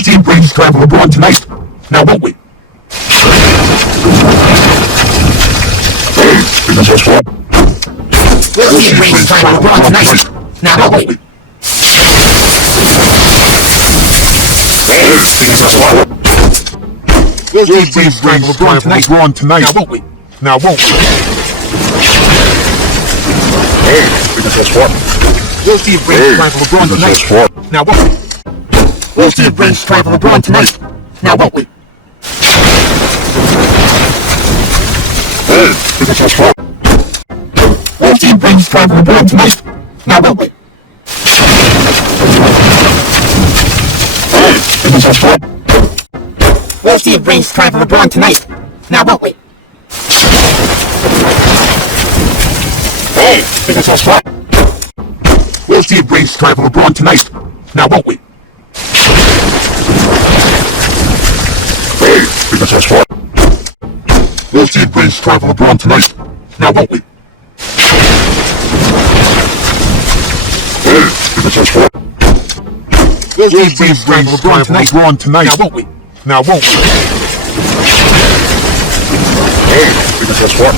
We'll see brains travel abroad tonight. Now won't we? Because that's what. We'll see brains travel abroad tonight. Now won't we? Because that's what. We'll see brains travel abroad tonight. Now won't we? Now won't we? Because that's what. We'll see brains travel abroad tonight. Now won't we? We'll see brains travel abroad tonight. Now won't we? Because that's what. We'll see brains travel abroad tonight. Now won't we? Because that's what. We'll see brains travel abroad tonight. Now won't we? Because that's what. We'll see brains travel abroad tonight. Now won't we? Because that's what. We'll see brains travel abroad tonight. Now won't we? Because that's what. We'll see brains travel abroad tonight. Now won't we? Now won't we? Because that's what.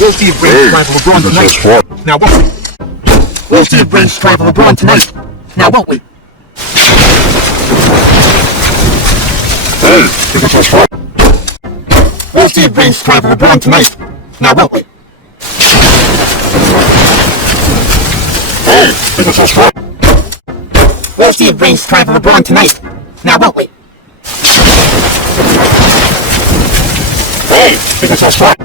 We'll see brains travel abroad tonight. Now won't we? We'll see brains travel abroad tonight. Now won't we? Because that's what. We'll see brains travel abroad tonight. Now won't we? Because that's what. We'll see brains travel abroad tonight. Now won't we? Because that's what.